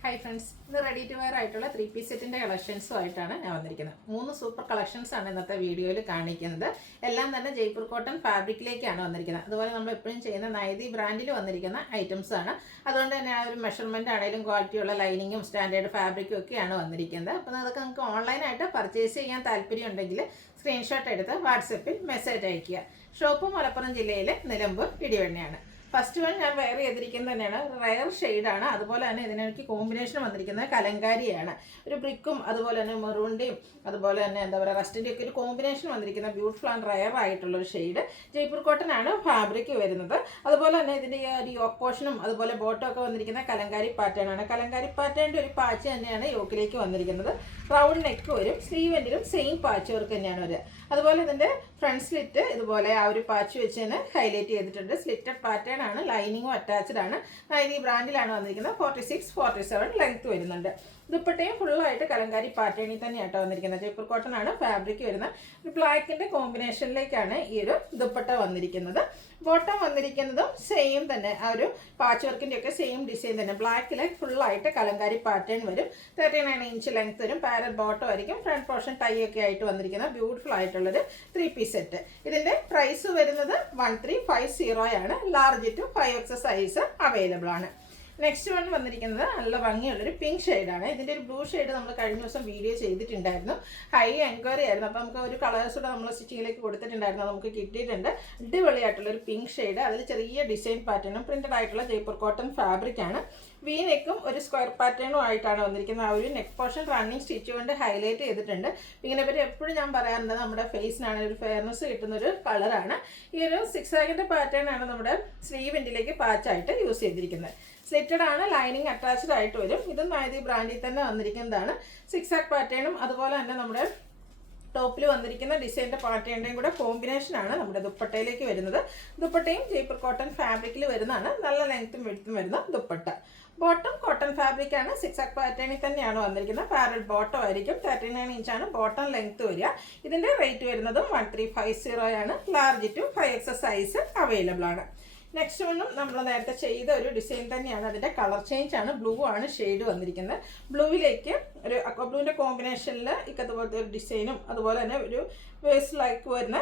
Hi friends, this is ready to wear 3-piece set collections. I have 3 super collections in this video. All Jaipur cotton fabric. That's why we brand items. That's measurement and quality lining and standard fabric. Online purchase screenshot WhatsApp message. Shop video. First one I wear a rare shade. That's why I combination of Kalangari. A brick, maroon, rusted combination of beautiful and rare shade. Jaipur cotton fabric. That's why the yoke portion of the bottom Kalangari pattern. Kalangari pattern to a patch and a yoke. Round neck, sleeve and same patch. That's why the front slit is a patch highlighted slitted pattern. Lining attached brand 46-47 length വരുന്നുണ്ട്. ദുപ്പട്ടയും full ആയിട്ട് കലങ്കാരി പാറ്റേണിൽ തന്നെയാണ് വന്നിരിക്കുന്നത്. Jaipur cotton ആണ് fabric വരുന്നത്. ബ്ലാക്കിന്റെ കോമ്പിനേഷനിലേക്കാണ് ഈ ഒരു ദുപ്പട്ട വന്നിരിക്കുന്നത്. ബോട്ടം വന്നിരിക്കുന്നതും സെയിം തന്നെ ആ ഒരു പാച്ച് വർക്കിന്റെ ഒക്കെ സെയിം ഡിസൈൻ തന്നെ. ബ്ലാക്കിലെ full ആയിട്ട് കലങ്കാരി പാറ്റേൺ വരും. 39 ഇഞ്ച് ലെങ്ത് വരും. പാരൽ ബോട്ടം ആയിരിക്കും. ഫ്രണ്ട് പോർഷൻ ടൈ ഒക്കെ ആയിട്ട് വന്നിരിക്കുന്ന ബ്യൂട്ടിഫുൾ ആയിട്ടുള്ള ഒരു 3-piece സെറ്റ്. ഇതിന്റെ പ്രൈസ് വരുന്നത് 1350 ആണ്. Large to 5XS size available ആണ്. Next one വന്നിരിക്കുന്നത് നല്ല ഭംഗിയുള്ളൊരു പിങ്ക് ഷെയ്ഡാണ്. ഇതിൻ്റെ ഒരു ബ്ലൂ ഷെയ്ഡ് നമ്മൾ കഴിഞ്ഞ ദിവസം വീഡിയോ ചെയ്തിട്ടുണ്ടായിരുന്നു. ഹൈ എൻക്വയറി ആയിരുന്നു. അപ്പോൾ നമുക്ക് ഒരു കളേഴ്സ് കൂടെ നമ്മൾ സ്റ്റിച്ചിങ്ങിലേക്ക് കൊടുത്തിട്ടുണ്ടായിരുന്നു. നമുക്ക് കിട്ടിയിട്ടുണ്ട്. അടിപൊളിയായിട്ടുള്ളൊരു പിങ്ക് ഷെയ്ഡ്. അതിൽ ചെറിയ ഡിസൈൻ പാറ്റേണും പ്രിൻറ്റഡ് ആയിട്ടുള്ള ജയ്പൂർ കോട്ടൺ ഫാബ്രിക് ആണ്. വി നെക്കും ഒരു സ്ക്വയർ പാറ്റേണും ആയിട്ടാണ് വന്നിരിക്കുന്നത്. ആ ഒരു നെക്ക് പോർഷൻ റണ്ണിങ് സ്റ്റിച്ച് കൊണ്ട് ഹൈലൈറ്റ് ചെയ്തിട്ടുണ്ട്. ഇതിനെപ്പറ്റി എപ്പോഴും ഞാൻ പറയാറുണ്ട്, നമ്മുടെ ഫേസിനാണ് ഒരു ഫെയർനെസ് കിട്ടുന്നൊരു കളറാണ്. ഈ ഒരു 6 പാറ്റേൺ ആണ് നമ്മുടെ സ്ലീവിൻ്റിലേക്ക് പാച്ചായിട്ട് യൂസ് ചെയ്തിരിക്കുന്നത്. സ്ലിറ്റഡ് ആണ്, ലൈനിങ് അറ്റാച്ച്ഡ് ആയിട്ട് വരും. ഇതും നായതി ബ്രാൻഡിൽ തന്നെ വന്നിരിക്കുന്നതാണ്. 6 പാറ്റേണും അതുപോലെ തന്നെ നമ്മുടെ ടോപ്പിൽ വന്നിരിക്കുന്ന ഡിസൈൻ്റെ പാറ്റേണിൻ്റെയും കൂടെ കോമ്പിനേഷനാണ് നമ്മുടെ ദുപ്പട്ടയിലേക്ക് വരുന്നത്. ദുപ്പട്ടയും ജയ്പൂർ കോട്ടൺ ഫാബ്രിക്കിൽ വരുന്നതാണ്. നല്ല ലെങ്ത്തും വെടുത്തും വരുന്ന ദുപ്പട്ട. ബോട്ടം കോട്ടൺ ഫാബ്രിക് ആണ്. 6 പാറ്റേണിൽ തന്നെയാണ് വന്നിരിക്കുന്നത്. പാരൽ ബോട്ടം ആയിരിക്കും. 39 ഇഞ്ചാണ് ബോട്ടം ലെങ്ത്ത് വരിക. ഇതിൻ്റെ റേറ്റ് വരുന്നതും 1350 ആണ്. Large to 5XS size available ആണ്. നെക്സ്റ്റ് വണ്ണും നമ്മൾ നേരത്തെ ചെയ്ത ഒരു ഡിസൈൻ തന്നെയാണ്. അതിൻ്റെ കളർ ചേഞ്ച് ആണ്. ബ്ലൂ ആണ് ഷെയ്ഡ് വന്നിരിക്കുന്നത്. ബ്ലൂവിലേക്ക് ഒരു അക്വാബ്ലൂവിൻ്റെ കോമ്പിനേഷനിൽ ഇക്കതുപോലത്തെ ഒരു ഡിസൈനും അതുപോലെ തന്നെ ഒരു വേസ്റ്റ് ലൈക്ക് വരുന്ന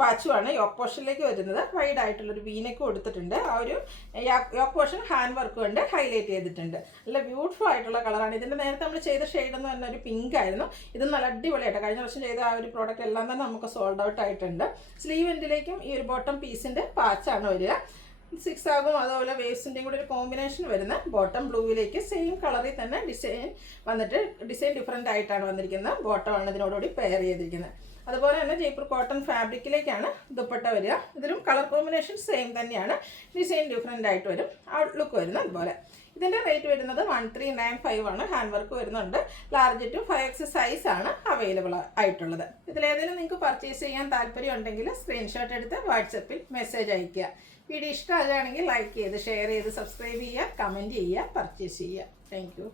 പാച്ചുമാണ് യോക്ക് പോർഷനിലേക്ക് വരുന്നത്. വൈഡ് ആയിട്ടുള്ളൊരു വീനൊക്കെ കൊടുത്തിട്ടുണ്ട്. ആ ഒരു യോക്ക് പോർഷൻ ഹാൻഡ് വർക്ക് കൊണ്ട് ഹൈലൈറ്റ് ചെയ്തിട്ടുണ്ട്. നല്ല ബ്യൂട്ടിഫുൾ ആയിട്ടുള്ള കളറാണ്. ഇതിൻ്റെ നേരത്തെ നമ്മൾ ചെയ്ത ഷെയ്ഡ് എന്ന് പറഞ്ഞാൽ ഒരു പിങ്ക് ആയിരുന്നു. ഇത് നല്ല അടിപൊളിയായിട്ട് കഴിഞ്ഞ വർഷം ചെയ്ത ആ ഒരു പ്രോഡക്റ്റ് എല്ലാം തന്നെ നമുക്ക് സോൾഡ് ഔട്ട് ആയിട്ടുണ്ട്. സ്ലീവ് എൻഡിലേക്കും ഈ ഒരു ബോട്ടം പീസിൻ്റെ പാച്ചാണ് വരിക. 6 ആകും. അതുപോലെ വേവ്സിൻ്റെയും കൂടെ ഒരു കോമ്പിനേഷൻ വരുന്ന ബോട്ടം ബ്ലൂവിലേക്ക് സെയിം കളറിൽ തന്നെ ഡിസൈൻ വന്നിട്ട് ഡിസൈൻ ഡിഫറെൻ്റ് ആയിട്ടാണ് വന്നിരിക്കുന്നത്. ബോട്ടമാണ് ഇതിനോടുകൂടി പെയർ ചെയ്തിരിക്കുന്നത്. അതുപോലെ തന്നെ ജയ്പൂർ കോട്ടൺ ഫാബ്രിക്കിലേക്കാണ് ദുപ്പട്ട വരിക. ഇതിലും കളർ കോമ്പിനേഷൻ സെയിം തന്നെയാണ്. ഡിസൈൻ ഡിഫറെൻ്റ് ആയിട്ട് വരും. ഔട്ട്ലുക്ക് വരുന്നത് അതുപോലെ. ഇതിൻ്റെ റേറ്റ് വരുന്നത് 1395 ആണ്. ഹാൻഡ് വർക്ക് വരുന്നുണ്ട്. ലാർജ് ടു 5XS സൈസ് ആണ് അവൈലബിൾ ആയിട്ടുള്ളത്. ഇതിലേതെങ്കിലും നിങ്ങൾക്ക് പർച്ചേസ് ചെയ്യാൻ താല്പര്യം ഉണ്ടെങ്കിൽ സ്ക്രീൻഷോട്ട് എടുത്ത് വാട്സപ്പിൽ മെസ്സേജ് അയയ്ക്കുക. വീഡിയോ ഇഷ്ടമാകുകയാണെങ്കിൽ ലൈക്ക് ചെയ്ത് ഷെയർ ചെയ്ത് സബ്സ്ക്രൈബ് ചെയ്യുക, കമൻറ്റ് ചെയ്യുക, പർച്ചേസ് ചെയ്യുക. Thank you.